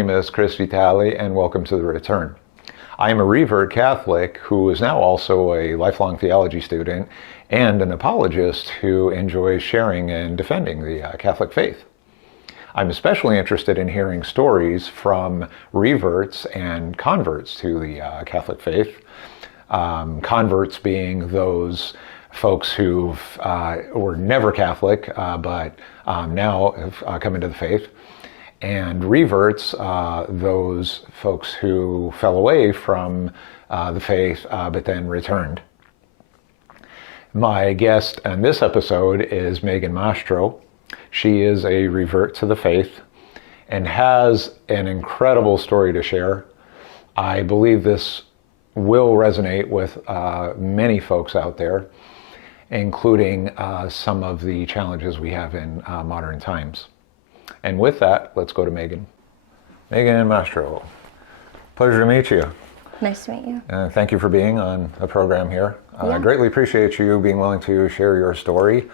name is Chris Vitale, and welcome to The Return. I am a revert Catholic who is now also a lifelong theology student and an apologist who enjoys sharing and defending the Catholic faith. I'm especially interested in hearing stories from reverts and converts to the Catholic faith. Converts being those folks who were never Catholic, but now have come into the faith. And reverts, those folks who fell away from the faith, but then returned. My guest on this episode is Mastro. She is a revert to the faith and has an incredible story to share. I believe this will resonate with many folks out there, including some of the challenges we have in modern times. And with that, let's go to Megan. Megan and Mastro, pleasure to meet you. Nice to meet you. Thank you for being on the program here. I greatly appreciate you being willing to share your story.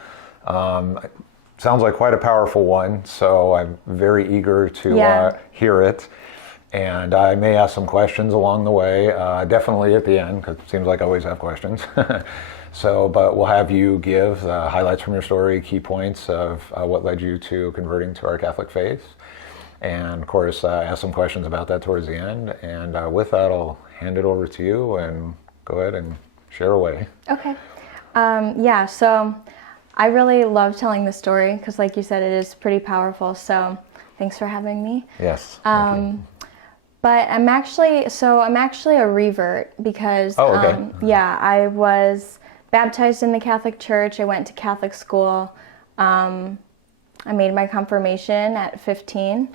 Sounds like quite a powerful one, so I'm very eager to hear it. And I may ask some questions along the way, definitely at the end, because it seems like I always have questions. But we'll have you give highlights from your story, key points of what led you to converting to our Catholic faith. And of course, ask some questions about that towards the end. And with that, I'll hand it over to you and go ahead and share away. Okay. So I really love telling the story because, like you said, it is pretty powerful. So thanks for having me. Yes. Thank you. But I'm actually a revert because I was baptized in the Catholic Church. I went to Catholic school. I made my confirmation at 15,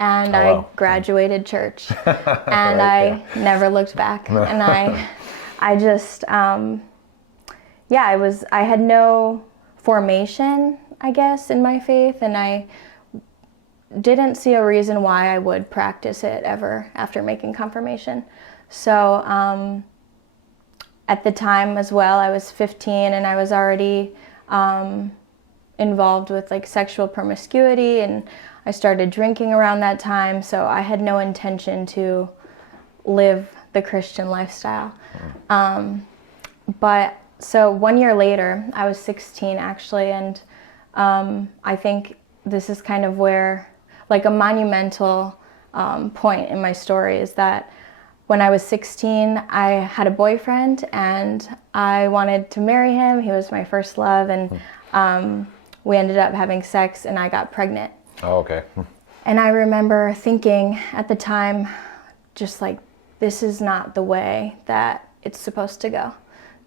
and I graduated church. And I never looked back. And I just, I had no formation, I guess, in my faith, and I didn't see a reason why I would practice it ever after making confirmation. So at the time as well, I was 15 and I was already involved with like sexual promiscuity, and I started drinking around that time, so I had no intention to live the Christian lifestyle. But so 1 year later, I was 16 actually, and I think this is kind of where, like a monumental point in my story is that when I was 16, I had a boyfriend and I wanted to marry him. He was my first love, and we ended up having sex and I got pregnant. Oh, okay. And I remember thinking at the time, just like, this is not the way that it's supposed to go.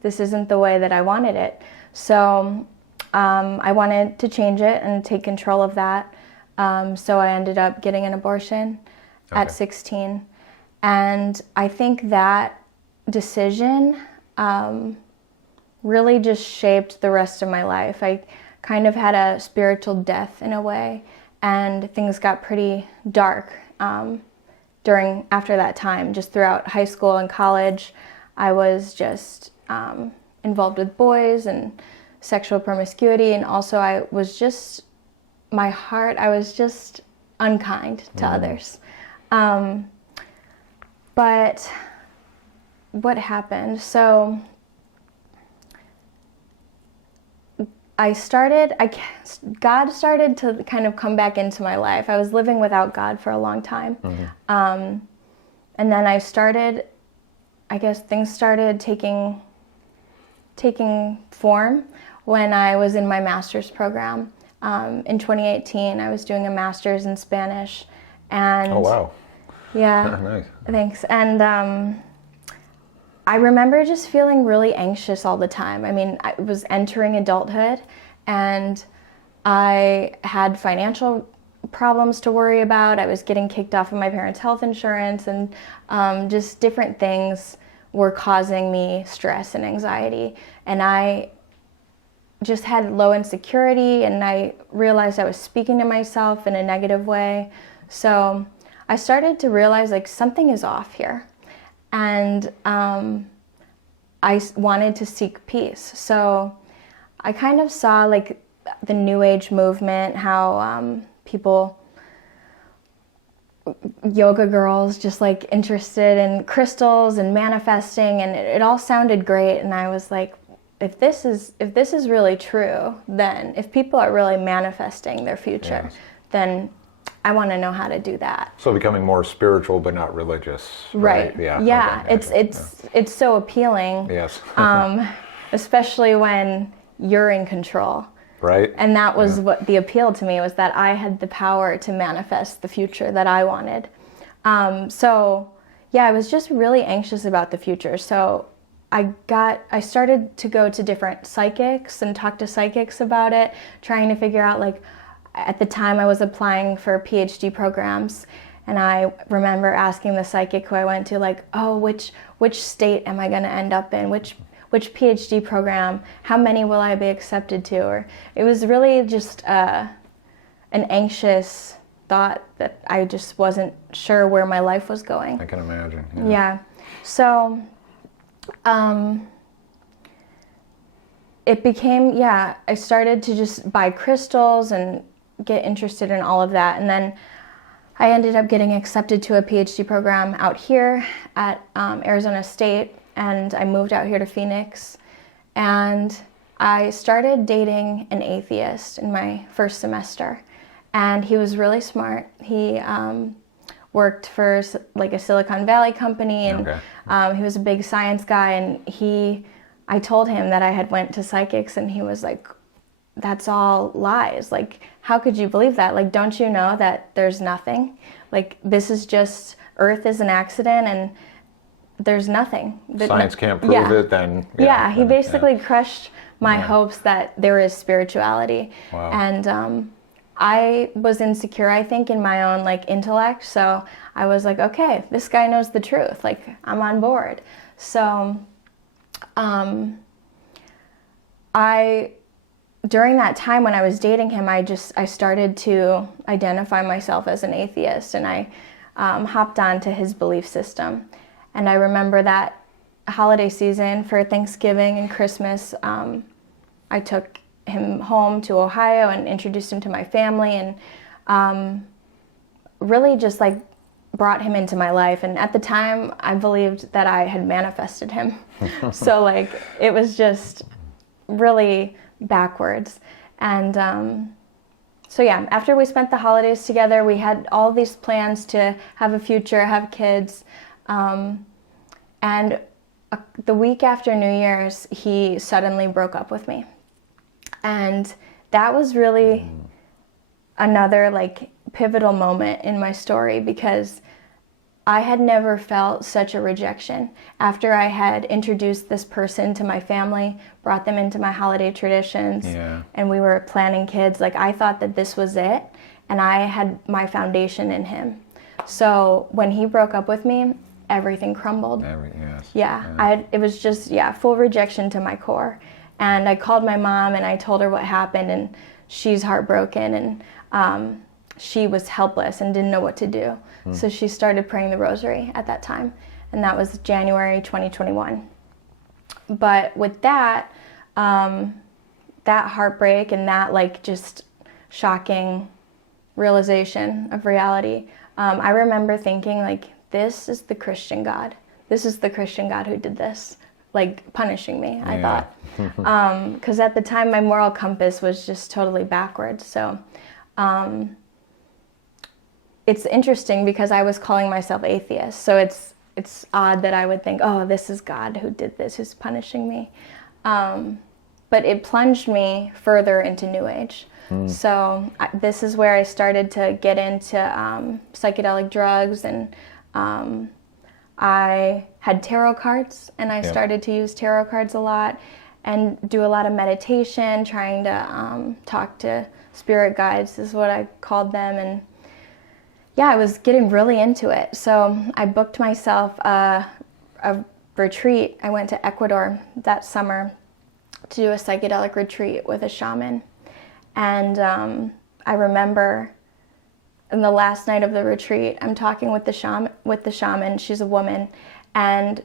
This isn't the way that I wanted it. So I wanted to change it and take control of that. So I ended up getting an abortion at 16. And I think that decision really just shaped the rest of my life. I kind of had a spiritual death in a way, and things got pretty dark after that time. Just throughout high school and college, I was just involved with boys and sexual promiscuity, and also I was just unkind to others. But what happened? So God started to kind of come back into my life. I was living without God for a long time. And then things started taking form when I was in my master's program. In 2018, I was doing a master's in Spanish. And oh, wow. Yeah. Nice. Thanks. And I remember just feeling really anxious all the time. I mean, I was entering adulthood and I had financial problems to worry about. I was getting kicked off of my parents' health insurance, and just different things were causing me stress and anxiety. And I just had low insecurity, and I realized I was speaking to myself in a negative way. So I started to realize like something is off here, and I wanted to seek peace. So I kind of saw like the New Age movement, how people yoga girls just like interested in crystals and manifesting, and it all sounded great. And I was like, if this is really true, then if people are really manifesting their future, Yes. then I want to know how to do that. So becoming more spiritual but not religious. Right. Yeah. Yeah. Okay. It's so appealing. Yes. Especially when you're in control. Right. And that was what the appeal to me was, that I had the power to manifest the future that I wanted. So yeah, I was just really anxious about the future. So I started to go to different psychics and talk to psychics about it, trying to figure out, like, at the time I was applying for PhD programs, and I remember asking the psychic who I went to, like, oh, which state am I going to end up in? Which PhD program? How many will I be accepted to? Or it was really just an anxious thought that I just wasn't sure where my life was going. I can imagine. Yeah. So it became, I started to just buy crystals and get interested in all of that. And then I ended up getting accepted to a PhD program out here at Arizona State, and I moved out here to Phoenix. And I started dating an atheist in my first semester. And he was really smart. He worked for like a Silicon Valley company, and he was a big science guy. And I told him that I had went to psychics, and he was like, that's all lies. Like, how could you believe that? Like, don't you know that there's nothing? Like, this is just, Earth is an accident, and there's nothing. Science can't prove it, then... Yeah, he basically crushed my hopes that there is spirituality. Wow. And I was insecure, I think, in my own, like, intellect. So I was like, okay, this guy knows the truth. Like, I'm on board. So during that time when I was dating him, I started to identify myself as an atheist, and I hopped onto his belief system. And I remember that holiday season for Thanksgiving and Christmas, I took him home to Ohio and introduced him to my family, and really just like brought him into my life. And at the time, I believed that I had manifested him. So like, it was just really backwards. And so yeah, after we spent the holidays together, we had all these plans to have a future, have kids. And the week after New Year's, he suddenly broke up with me. And that was really another like pivotal moment in my story, because I had never felt such a rejection. After I had introduced this person to my family, brought them into my holiday traditions, and we were planning kids, like, I thought that this was it, and I had my foundation in him. So when he broke up with me, everything crumbled. It was just, full rejection to my core. And I called my mom and I told her what happened, and she's heartbroken, and she was helpless and didn't know what to do. So she started praying the rosary at that time, and that was January 2021. But with that, that heartbreak and that like just shocking realization of reality, I remember thinking, like, this is the Christian God. This is the Christian God who did this, like punishing me, I thought. Because at the time, my moral compass was just totally backwards. So it's interesting because I was calling myself atheist. So it's odd that I would think, oh, this is God who did this, who's punishing me. But it plunged me further into New Age. So this is where I started to get into psychedelic drugs, and I had tarot cards, and I started to use tarot cards a lot and do a lot of meditation, trying to talk to spirit guides is what I called them. And I was getting really into it. So I booked myself a retreat. I went to Ecuador that summer to do a psychedelic retreat with a shaman. And I remember in the last night of the retreat, I'm talking with the shaman. She's a woman, and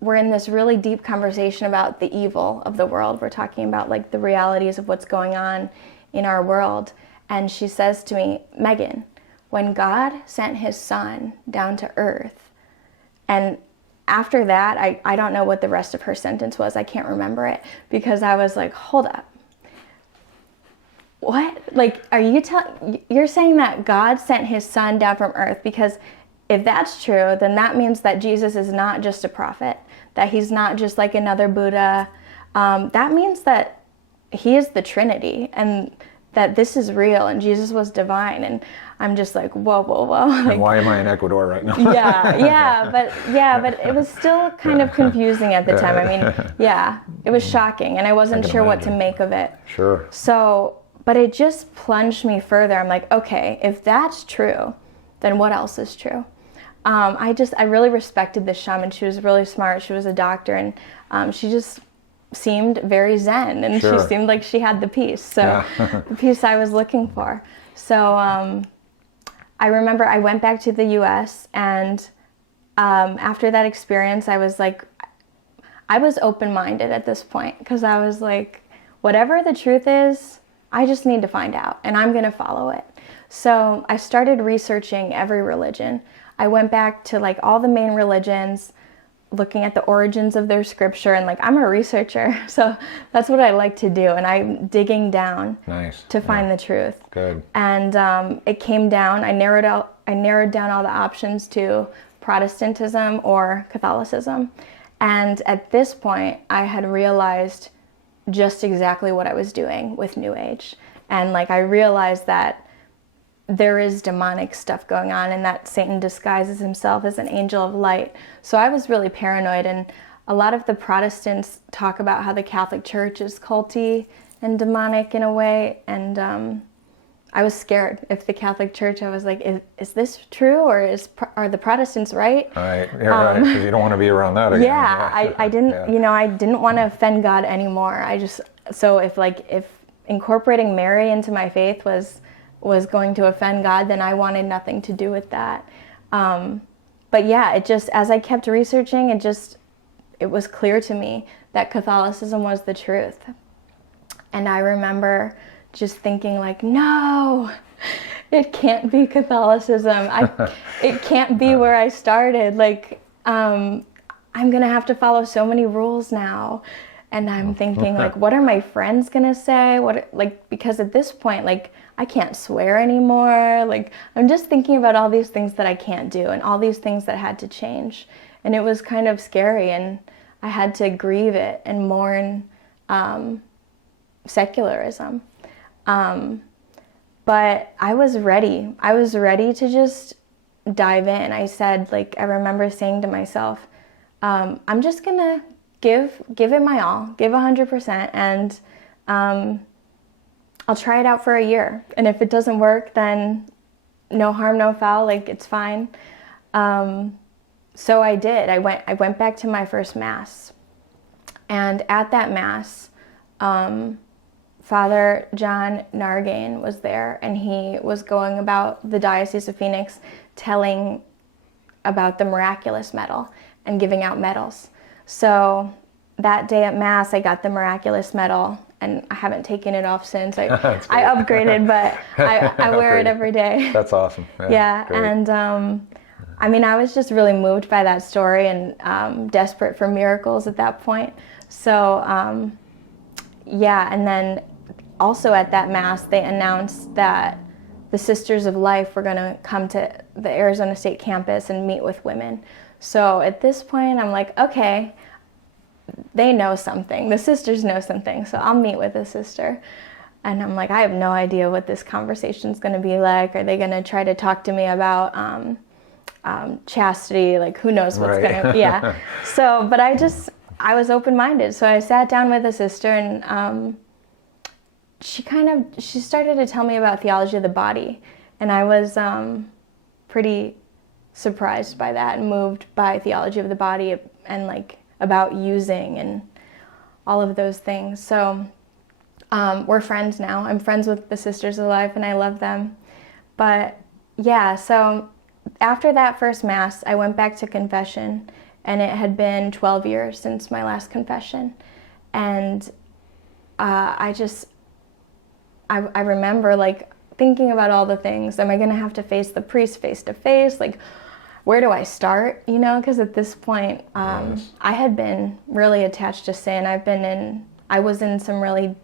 we're in this really deep conversation about the evil of the world. We're talking about like the realities of what's going on in our world. And she says to me, Megan, when God sent his son down to earth. And after that, I don't know what the rest of her sentence was. I can't remember it, because I was like, hold up. What? Like, you're saying that God sent his son down from earth? Because if that's true, then that means that Jesus is not just a prophet, that he's not just like another Buddha. That means that he is the Trinity, and that this is real, and Jesus was divine. And I'm just like, whoa, whoa, whoa. Like, and why am I in Ecuador right now? but it was still kind of confusing at the time. I mean, yeah, it was shocking, and I wasn't sure what to make of it. Sure. So, but it just plunged me further. I'm like, okay, if that's true, then what else is true? I really respected this shaman. She was really smart. She was a doctor, and she just seemed very zen, and Sure. she seemed like she had the peace. So Yeah. the peace I was looking for. So I remember I went back to the U.S. and after that experience, I was open-minded at this point, because I was like, whatever the truth is, I just need to find out, and I'm going to follow it. So I started researching every religion. I went back to like all the main religions, looking at the origins of their scripture, and like, I'm a researcher, so that's what I like to do, and I'm digging down to find the truth. Good. And it came down, I narrowed down all the options to Protestantism or Catholicism. And at this point, I had realized just exactly what I was doing with New Age. And like, I realized that there is demonic stuff going on, and that Satan disguises himself as an angel of light. So I was really paranoid, and a lot of the Protestants talk about how the Catholic Church is culty and demonic in a way, and I was scared. If the Catholic Church, I was like, is this true, or are the Protestants right? Right, you're right, because you don't want to be around that again. Yeah, I didn't, I didn't want to offend God anymore. So if incorporating Mary into my faith was going to offend God, then I wanted nothing to do with that. But yeah, as I kept researching, it was clear to me that Catholicism was the truth. And I remember just thinking like, no, it can't be Catholicism. It can't be where I started. Like, I'm going to have to follow so many rules now. And I'm thinking like, what are my friends going to say? Because at this point, like, I can't swear anymore. Like, I'm just thinking about all these things that I can't do, and all these things that had to change. And it was kind of scary, and I had to grieve it and mourn secularism. But I was ready. I was ready to just dive in. I remember saying to myself, I'm just gonna give it my all, give 100%, and I'll try it out for a year. And if it doesn't work, then no harm, no foul, like, it's fine. So I did. I went back to my first Mass. And at that Mass, Father John Nargain was there, and he was going about the Diocese of Phoenix telling about the miraculous medal and giving out medals. So that day at Mass, I got the miraculous medal, and I haven't taken it off since. I upgraded, but I wear it every day. That's awesome. Yeah, and I was just really moved by that story, and desperate for miracles at that point. So, and then also at that Mass, they announced that the Sisters of Life were going to come to the Arizona State campus and meet with women. So at this point, I'm like, okay, they know something. The sisters know something, so I'll meet with a sister. And I'm like, I have no idea what this conversation's going to be like. Are they going to try to talk to me about chastity? Like, who knows what's going to... Yeah. So, but I was open-minded. So I sat down with a sister, and she started to tell me about theology of the body. And I was pretty surprised by that and moved by theology of the body, and like about using and all of those things. So we're friends now. I'm friends with the Sisters of Life, and I love them. But yeah, so after that first Mass, I went back to confession, and it had been 12 years since my last confession. And I remember like thinking about all the things. Am I going to have to face the priest face to face? Like, where do I start? You know, because at this point, Yes. I had been really attached to sin. I was in some really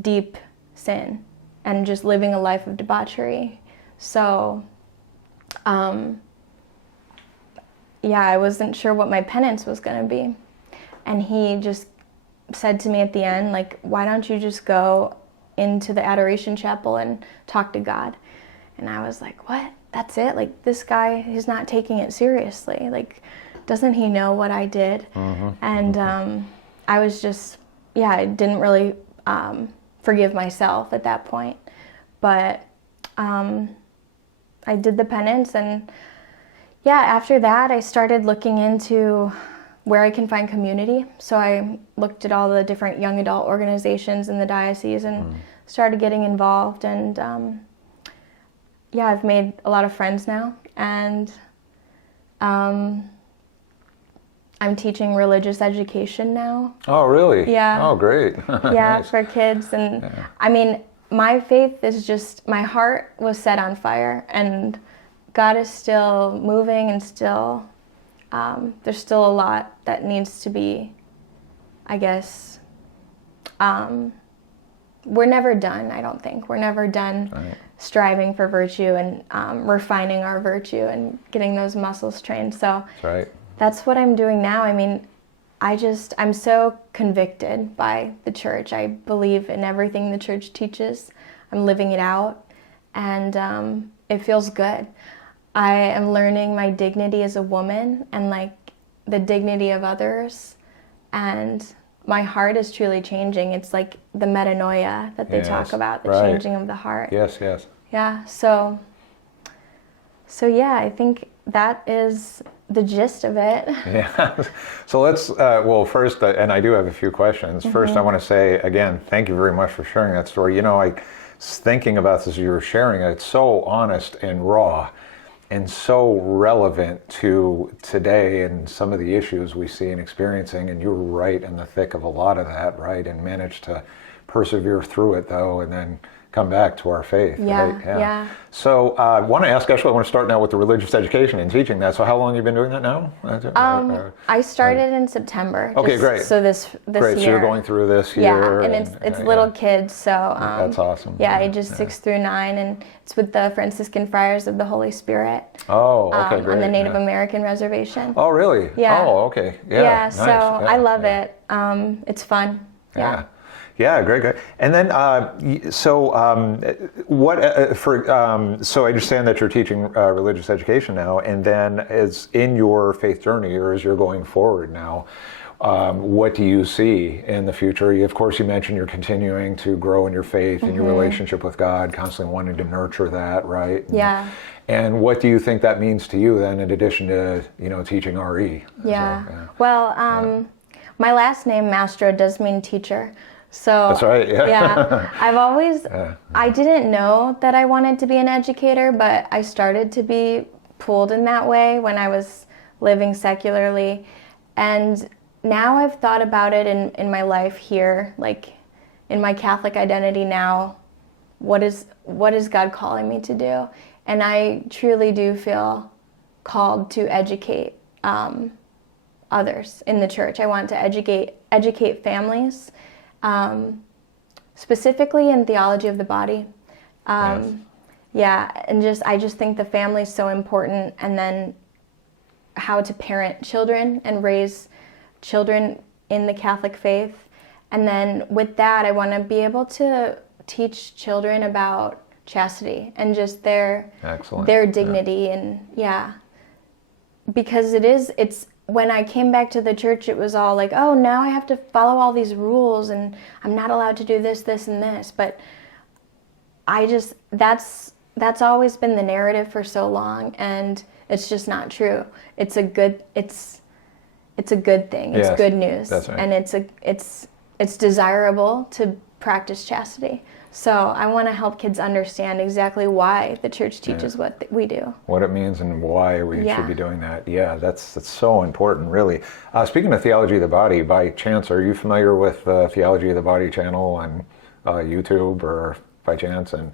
deep sin and just living a life of debauchery. So, yeah, I wasn't sure what my penance was going to be. And he just said to me at the end, like, why don't you just go into the adoration chapel and talk to God? And I was like, what? That's it? Like, this guy, he's not taking it seriously. Like, doesn't he know what I did? And I was just, yeah, I didn't really forgive myself at that point. But I did the penance, and yeah, after that, I started looking into where I can find community. So I looked at all the different young adult organizations in the diocese and started getting involved. And yeah, I've made a lot of friends now. And I'm teaching religious education now. Oh, really? Yeah. Oh, great. Yeah, Nice. for kids. And I mean, my faith is just, my heart was set on fire, and God is still moving, and still, there's still a lot that needs to be, I guess, we're never done, I don't think. We're never done striving for virtue and refining our virtue and getting those muscles trained. So That's right. that's what I'm doing now. I mean, I'm so convicted by the church. I believe in everything the church teaches. I'm living it out, and it feels good. I am learning my dignity as a woman and like the dignity of others, and my heart is truly changing. It's like the metanoia that they talk about, the changing of the heart. Yes, yes. Yeah, so yeah, I think that is the gist of it. Yeah. So let's, well, first, and I do have a few questions. First, I want to say, again, thank you very much for sharing that story. You know, I was thinking about this as you were sharing it. It's so honest and raw and so relevant to today and some of the issues we see and experiencing. And you were right in the thick of a lot of that, right? And managed to persevere through it, though, and then come back to our faith. Yeah, right? yeah. So I want to ask, actually, I want to start now with the religious education and teaching that. So how long have you been doing that now? I started in September. Okay, great. So this Great, year. so you're going through this Yeah, year. and it's little kids, so That's awesome. Yeah, ages 6 through 9, and it's with the Franciscan Friars of the Holy Spirit. Oh, okay, great. On the Native American reservation. Oh, really? Yeah. Oh, okay. Yeah, Yeah, nice. so Yeah, I love yeah. it. It's fun. Yeah. Yeah, great, great. And then, so I understand that you're teaching religious education now, and then as in your faith journey, or as you're going forward now, what do you see in the future? Of course, you mentioned you're continuing to grow in your faith and your relationship with God, constantly wanting to nurture that, right? Yeah. And what do you think that means to you then, in addition to, teaching RE? Yeah. So, Well, my last name, Mastro, does mean teacher. So that's right, yeah. Yeah, I've always, I didn't know that I wanted to be an educator, but I started to be pulled in that way when I was living secularly. And now I've thought about it in my life here, like in my Catholic identity now, what is God calling me to do? And I truly do feel called to educate others in the church. I want to educate families, specifically in theology of the body. Yes. Yeah, and I just think the family is so important, and then how to parent children and raise children in the Catholic faith. And then with that, I want to be able to teach children about chastity and just their dignity. And because it's when I came back to the church, it was all like, oh, now I have to follow all these rules and I'm not allowed to do this, this, and this. But that's always been the narrative for so long, and it's just not true. It's a good thing. It's good news. That's right. And it's desirable to practice chastity. So I want to help kids understand exactly why the church teaches what we do. What it means and why we should be doing that. Yeah, that's so important, really. Speaking of Theology of the Body, by chance, are you familiar with Theology of the Body channel on YouTube or by chance? And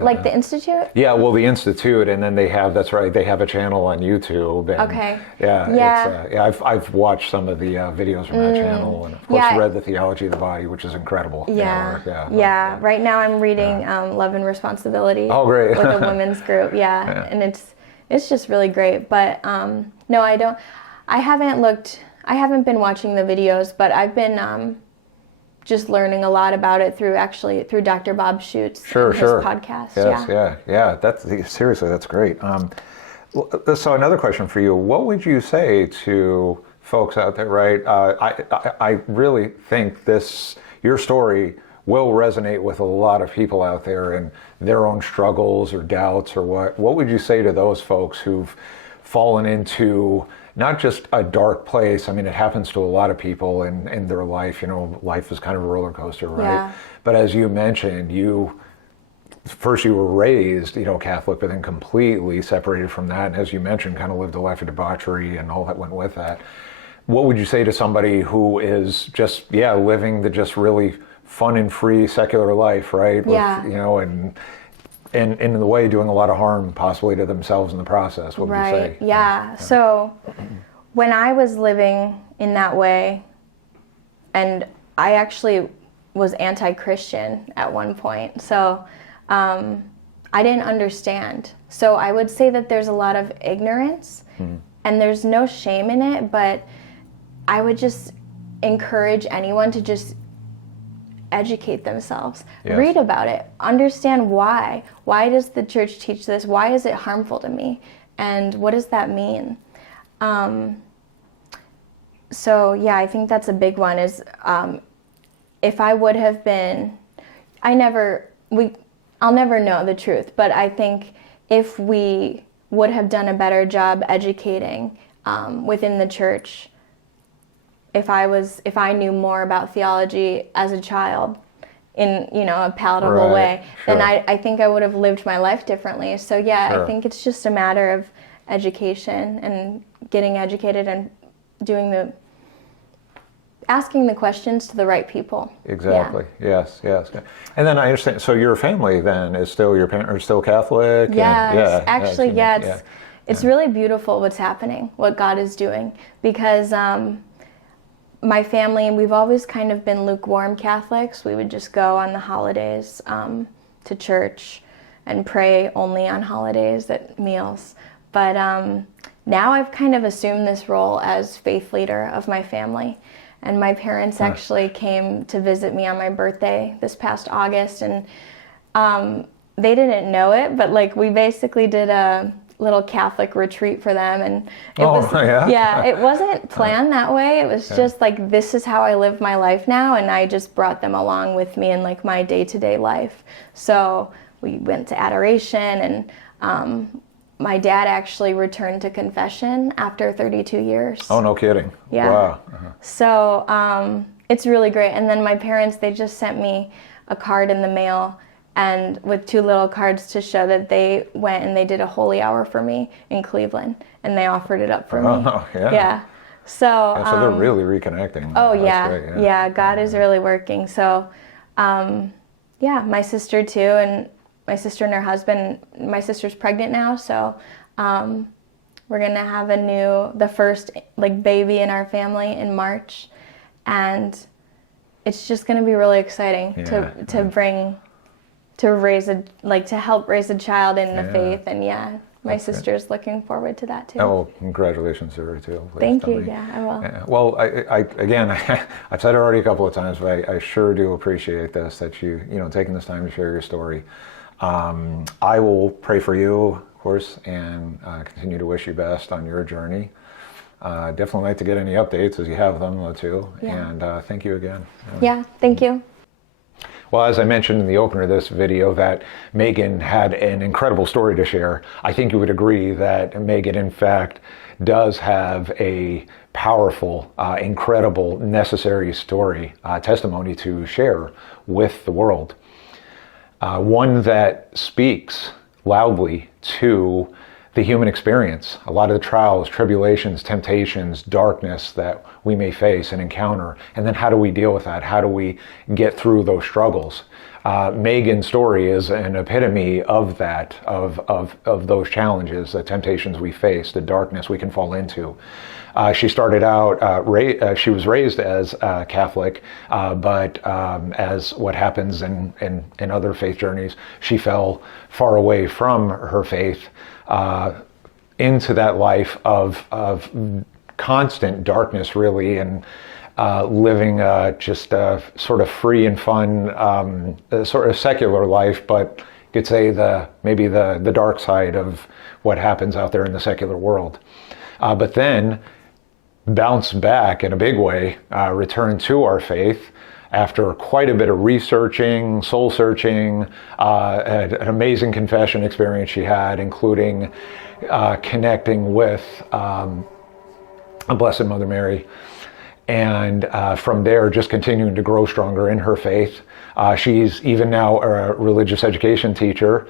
like the Institute? yeah, well, the Institute, and then they have, that's right, they have a channel on YouTube. And Okay. Yeah. Yeah. It's, I've watched some of the videos from that channel, and of course read the Theology of the Body, which is incredible. Yeah. Right now I'm reading Love and Responsibility. Oh, great. With a women's group. Yeah. And it's just really great. But no, I haven't been watching the videos, but I've been just learning a lot about it through Dr. Bob Schuetz and his podcast. Yes, yeah. Seriously, that's great. So another question for you: what would you say to folks out there? Right, I really think your story will resonate with a lot of people out there and their own struggles or doubts or what. What would you say to those folks who've fallen into not just a dark place? I mean, it happens to a lot of people in their life. Life is kind of a roller coaster, right? Yeah. But as you mentioned, first you were raised, Catholic, but then completely separated from that. And as you mentioned, kind of lived a life of debauchery and all that went with that. What would you say to somebody who is just, living the just really fun and free secular life, right? Yeah. With, and in the way doing a lot of harm possibly to themselves in the process, what would you say? Yeah. So when I was living in that way, and I actually was anti-Christian at one point, so I didn't understand. So I would say that there's a lot of ignorance, and there's no shame in it, but I would just encourage anyone to just educate themselves. Yes. Read about it. Understand why. Why does the church teach this? Why is it harmful to me? And what does that mean? So yeah, I think that's a big one is if I would have been, I'll never know the truth, but I think if we would have done a better job educating within the church, if I knew more about theology as a child in, a palatable way, then I think I would have lived my life differently. So I think it's just a matter of education and getting educated and asking the questions to the right people. Exactly. Yeah. Yes. And then I understand. So your family then is still, your parents are still Catholic? It's really beautiful what's happening, what God is doing, because my family, we've always kind of been lukewarm Catholics. We would just go on the holidays to church and pray only on holidays at meals. But now I've kind of assumed this role as faith leader of my family. And my parents actually came to visit me on my birthday this past August, and they didn't know it, but we basically did a little Catholic retreat for them, and it wasn't planned that way. It was just this is how I live my life now, and I just brought them along with me in my day-to-day life. So we went to adoration, and my dad actually returned to confession after 32 years. Oh, no kidding. Yeah. Wow. So it's really great. And then my parents, they just sent me a card in the mail, and with 2 little cards to show that they went and they did a holy hour for me in Cleveland, and they offered it up for me. Oh, yeah. Yeah. So they're really reconnecting. Oh, yeah. God is really working. So, my sister too, and my sister and her husband, my sister's pregnant now, so we're going to have the first baby in our family in March, and it's just going to be really exciting to help raise a child in the faith, and my sister's looking forward to that too. Oh, congratulations to her too. Thank you. Yeah, I will. Yeah. Well, again, I've said it already a couple of times, but I sure do appreciate this, that you taking this time to share your story. I will pray for you, of course, and continue to wish you best on your journey. Definitely like to get any updates as you have them, too. Yeah. And thank you again. Yeah, thank you. Well, as I mentioned in the opener of this video, that Megan had an incredible story to share. I think you would agree that Megan, in fact, does have a powerful, incredible, necessary story, testimony to share with the world. One that speaks loudly to the human experience, a lot of the trials, tribulations, temptations, darkness that we may face and encounter, and then how do we deal with that? How do we get through those struggles? Megan's story is an epitome of that, of those challenges, the temptations we face, the darkness we can fall into. She started out, she was raised as Catholic, but as what happens in other faith journeys, she fell far away from her faith into that life of constant darkness, really, and living just a sort of free and fun, sort of secular life, but you could say maybe the dark side of what happens out there in the secular world. But then bounced back in a big way, returned to our faith after quite a bit of researching, soul searching, an amazing confession experience she had, including connecting with a Blessed Mother Mary. And from there, just continuing to grow stronger in her faith. She's even now a religious education teacher,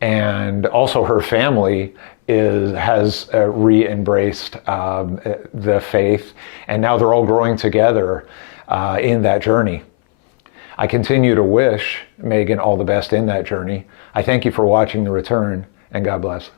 and also her family has re-embraced the faith, and now they're all growing together in that journey. I continue to wish Megan all the best in that journey. I thank you for watching The Return, and God bless.